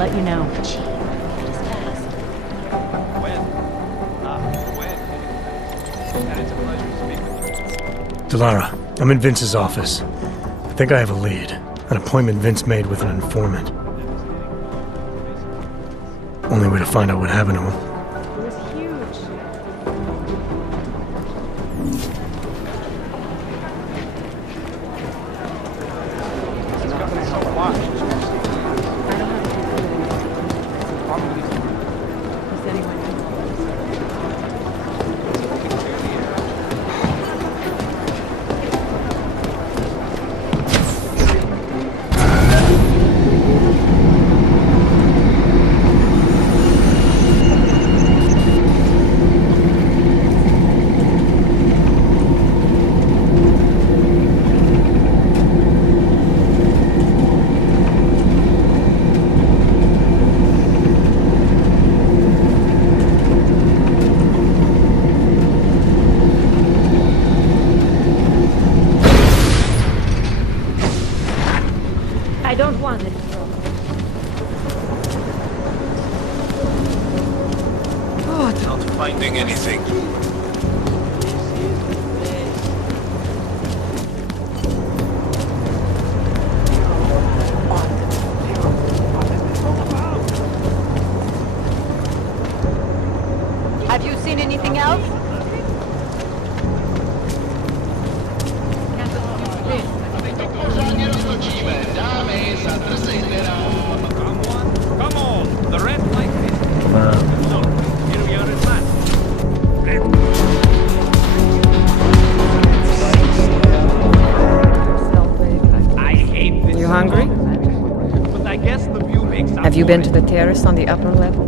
let you know. Gee, that is fast. And it's a pleasure to speak with you. Delara, I'm in Vince's office. I think I have a lead. An appointment Vince made with an informant. Only way to find out what happened to him. It was huge. It's gotten so much. I don't have to do it. Does anyone know? I don't want it. Not finding anything. Have you seen anything else? Come on, the red light is. So, here we are at last. I hate this. You hungry? But I guess the view makes up Have you for been it. to the terrace on the upper level?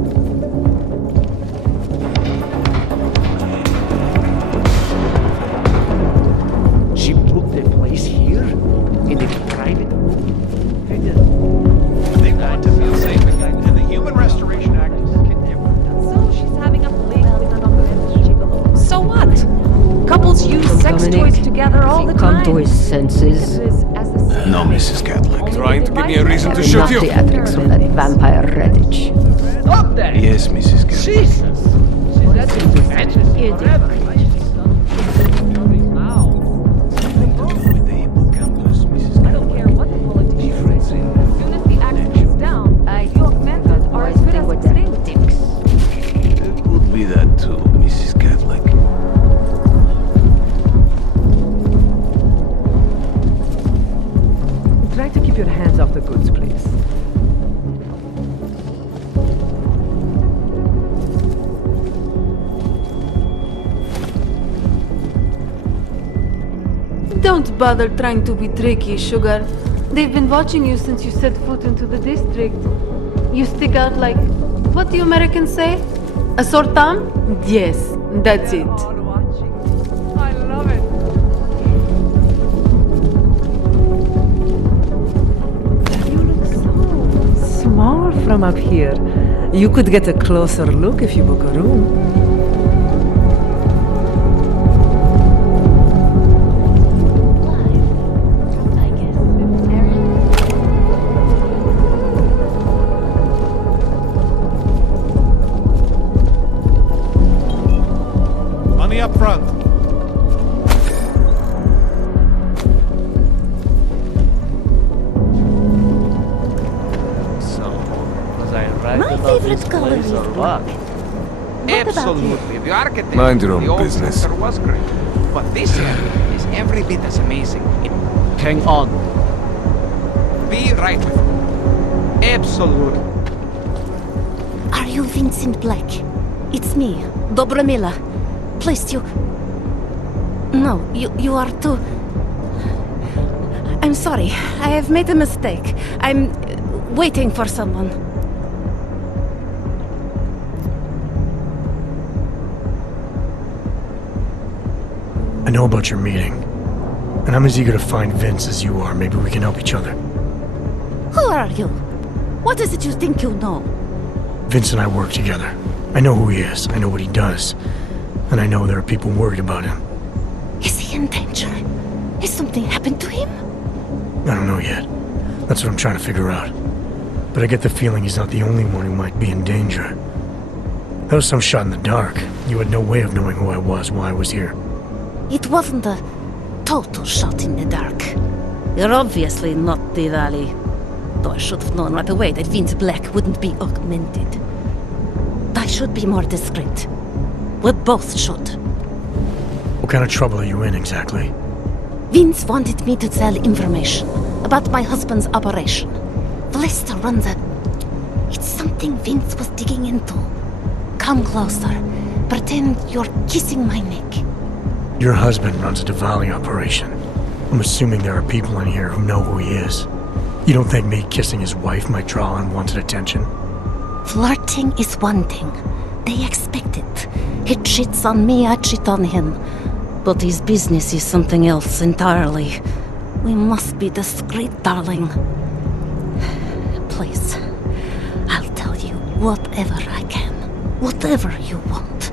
She booked a place here? In a private room? They want to feel safe again, and the Human Restoration Act can give them. So she's having a fling with another gigolo. So what? Couples use sex toys together all the time. Come to his senses. No, Mrs. Catholic. Trying to give me a reason to Enough shoot you. theatrics from that vampire Redditch. Stop that! Yes, Mrs. Catholic. Jesus! That's With the hippocampus, Mrs. I don't care what the politician says. As soon as the act is down, you augmented are as good as extinct. It would be that too, Mrs. Catholic. Try to keep your hands off the goods, please. Don't bother trying to be tricky, Sugar. They've been watching you since you set foot into the district. You stick out like, what do you Americans say? A sore thumb? Yes, that's it. I love it. You look so small from up here. You could get a closer look if you book a room. I guess. Money up front. So, was I right My about favorite this color place is or black. what? What about you? Absolutely. The architect Mind your of own the old business. center was great. But this area is every bit as amazing. Hang on. Be right with me. Absolutely. Are you Vincent Black? It's me, Dobromila. Please, you... No, you are too... I'm sorry. I have made a mistake. I'm waiting for someone. I know about your meeting. And I'm as eager to find Vince as you are. Maybe we can help each other. Who are you? What is it you think you know? Vince and I work together. I know who he is. I know what he does. And I know there are people worried about him. Is he in danger? Has something happened to him? I don't know yet. That's what I'm trying to figure out. but I get the feeling he's not the only one who might be in danger. That was some shot in the dark. You had no way of knowing who I was while I was here. It wasn't a total shot in the dark. You're obviously not the Valley. Though I should have known right away that Vince Black wouldn't be augmented. I should be more discreet. We both should. What kind of trouble are you in, exactly? Vince wanted me to tell information about my husband's operation. Vlista runs a... It's something Vince was digging into. Come closer. Pretend you're kissing my neck. Your husband runs a Diwali operation. I'm assuming there are people in here who know who he is. You don't think me kissing his wife might draw unwanted attention? Flirting is one thing. They expect it. He cheats on me, I cheat on him. But his business is something else entirely. We must be discreet, darling. Please, I'll tell you whatever I can. Whatever you want.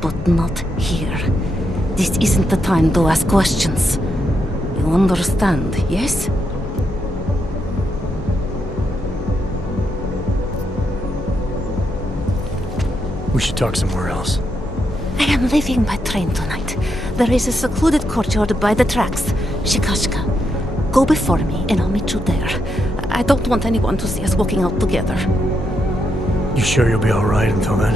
But not here. This isn't the time to ask questions. You understand, yes? We should talk somewhere else. I am leaving by train tonight. There is a secluded courtyard by the tracks. Shikashka. Go before me and I'll meet you there. I don't want anyone to see us walking out together. You sure you'll be alright until then?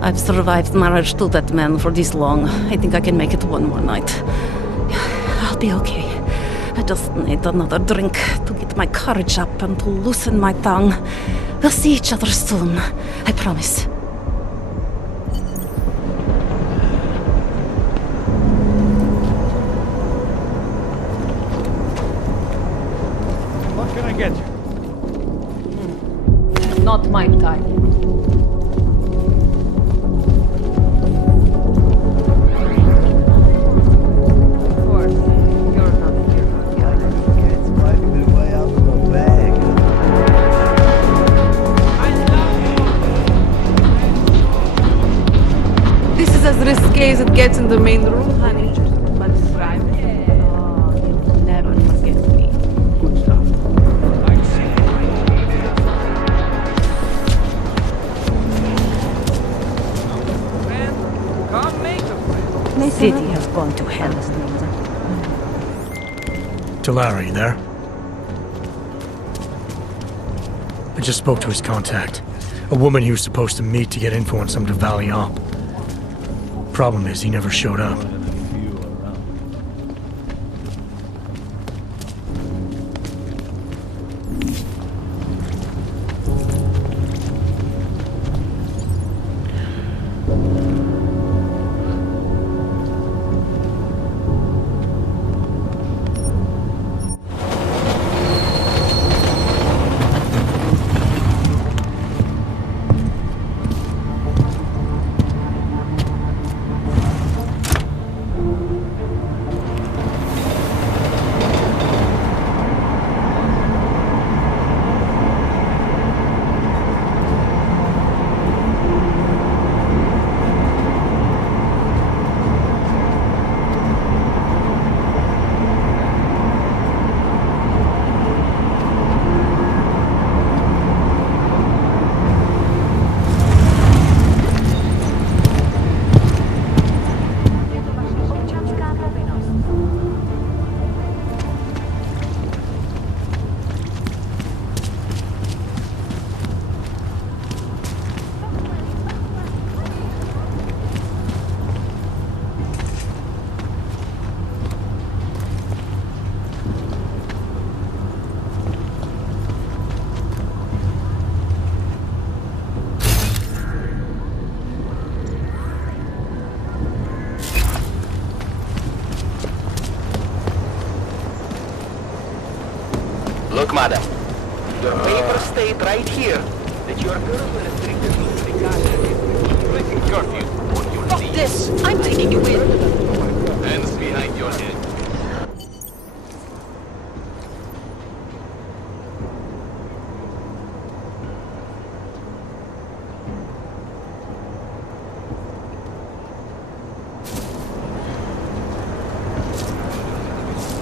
I've survived marriage to that man for this long. I think I can make it one more night. I'll be okay. I just need another drink to get my courage up and to loosen my tongue. We'll see each other soon. I promise. What can I get you? Not my type. Of course, you're not here for the items. Kids wiping their way out of a bag. This is as risque as it gets in the main room, honey. But right. Oh, you never forget me. Good stuff. Friend, come make a friend. City has gone to hell. Talara, you there? I just spoke to his contact. A woman he was supposed to meet to get info on some Diwali op. Problem is, he never showed up. Look, madam. Your papers state right here that you are currently restricted to the curfew. Fuck this! I'm taking you in! Hands behind your head.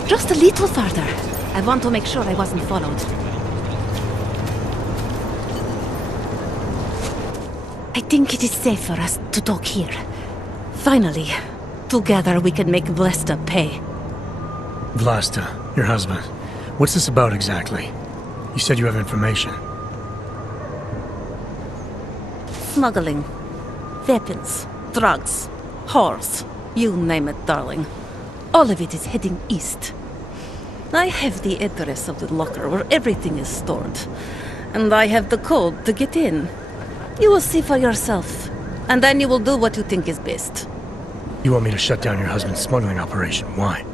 Just a little further. I want to make sure I wasn't followed. I think it is safe for us to talk here. Finally, together we can make Vlasta pay. Vlasta, your husband. What's this about exactly? You said you have information. Smuggling. Weapons. Drugs. Whores. You name it, darling. All of it is heading east. I have the address of the locker where everything is stored. And I have the code to get in. You will see for yourself. And then you will do what you think is best. You want me to shut down your husband's smuggling operation? Why?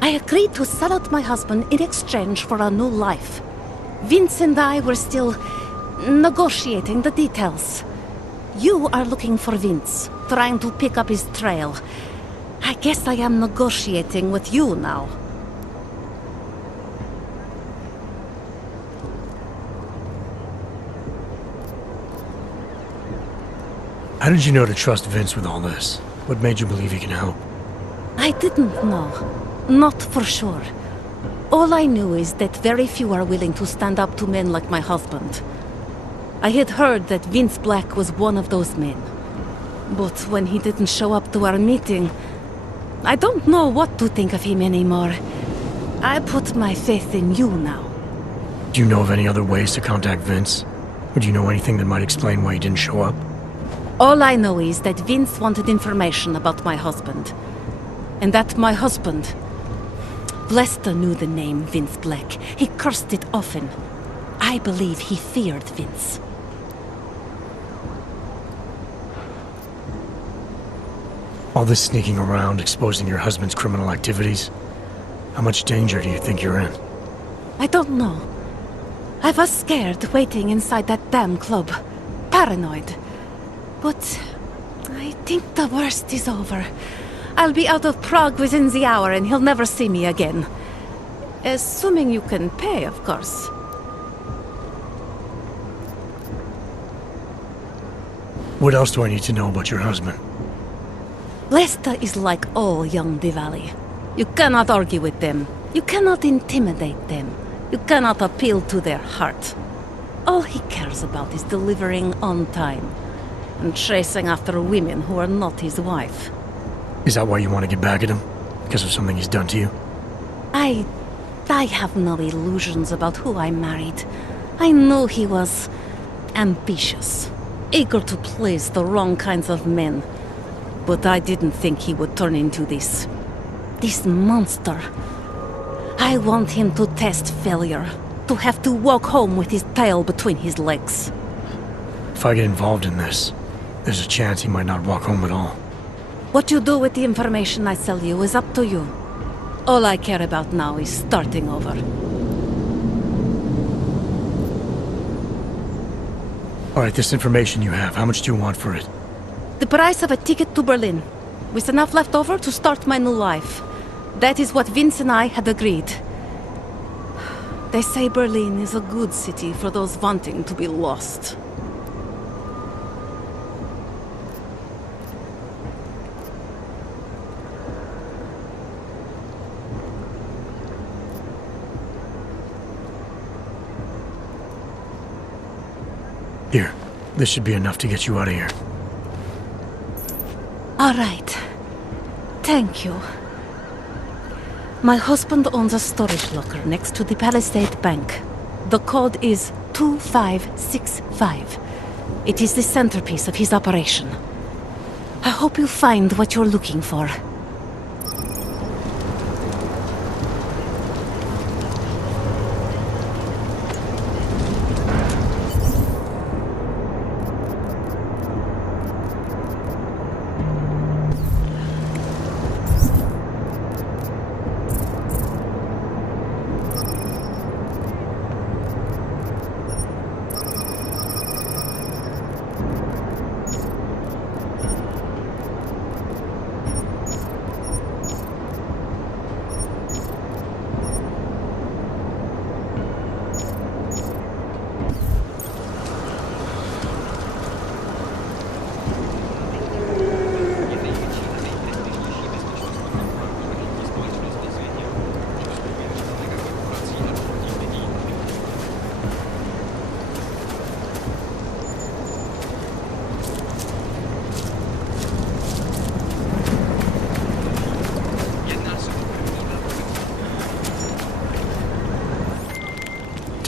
I agreed to sell out my husband in exchange for a new life. Vince and I were still negotiating the details. You are looking for Vince, trying to pick up his trail. I guess I am negotiating with you now. How did you know to trust Vince with all this? What made you believe he can help? I didn't know. Not for sure. All I knew is that very few are willing to stand up to men like my husband. I had heard that Vince Black was one of those men. But when he didn't show up to our meeting, I don't know what to think of him anymore. I put my faith in you now. Do you know of any other ways to contact Vince? Or do you know anything that might explain why he didn't show up? All I know is that Vince wanted information about my husband. And that my husband... Lester knew the name Vince Black. He cursed it often. I believe he feared Vince. All this sneaking around, exposing your husband's criminal activities. How much danger do you think you're in? I don't know. I was scared waiting inside that damn club. Paranoid. But I think the worst is over. I'll be out of Prague within the hour and he'll never see me again. Assuming you can pay, of course. What else do I need to know about your husband? Lester is like all young Diwali. You cannot argue with them. You cannot intimidate them. You cannot appeal to their heart. All he cares about is delivering on time. And chasing after women who are not his wife. Is that why you want to get back at him? Because of something he's done to you? I have no illusions about who I married. I knew he was ambitious, eager to please the wrong kinds of men. But I didn't think he would turn into this monster. I want him to test failure, to have to walk home with his tail between his legs. If I get involved in this, there's a chance he might not walk home at all. What you do with the information I sell you is up to you. All I care about now is starting over. Alright, this information you have, how much do you want for it? The price of a ticket to Berlin, with enough left over to start my new life. That is what Vince and I had agreed. They say Berlin is a good city for those wanting to be lost. Here, this should be enough to get you out of here. All right. Thank you. My husband owns a storage locker next to the Palisade Bank. The code is 2565. It is the centerpiece of his operation. I hope you find what you're looking for.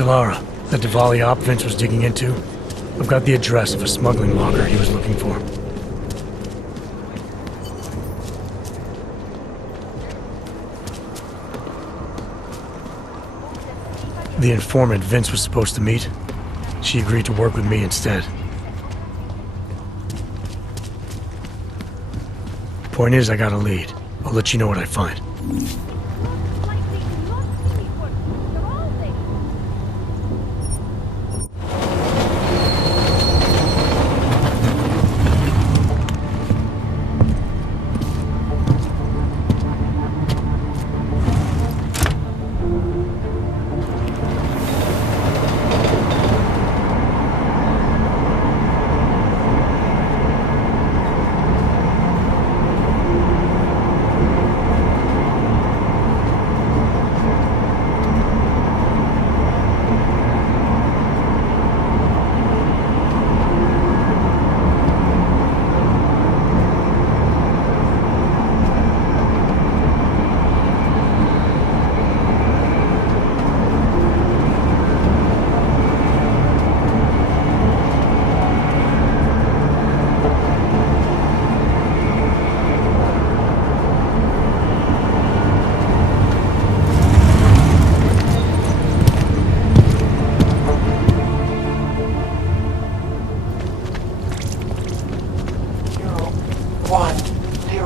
Solara, that Diwali op Vince was digging into. I've got the address of a smuggling locker he was looking for. The informant Vince was supposed to meet, she agreed to work with me instead. Point is, I got a lead. I'll let you know what I find.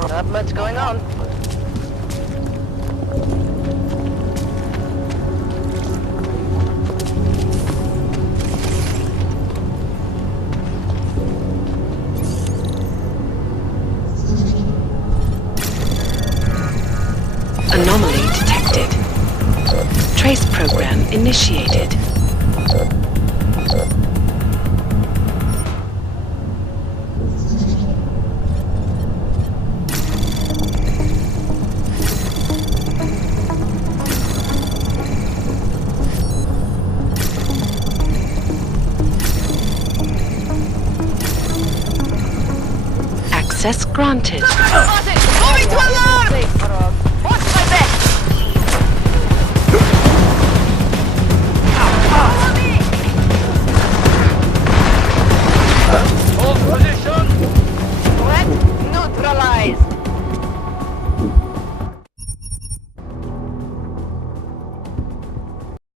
Not much going on. Anomaly detected. Trace program initiated. Access granted. Moving to alarm!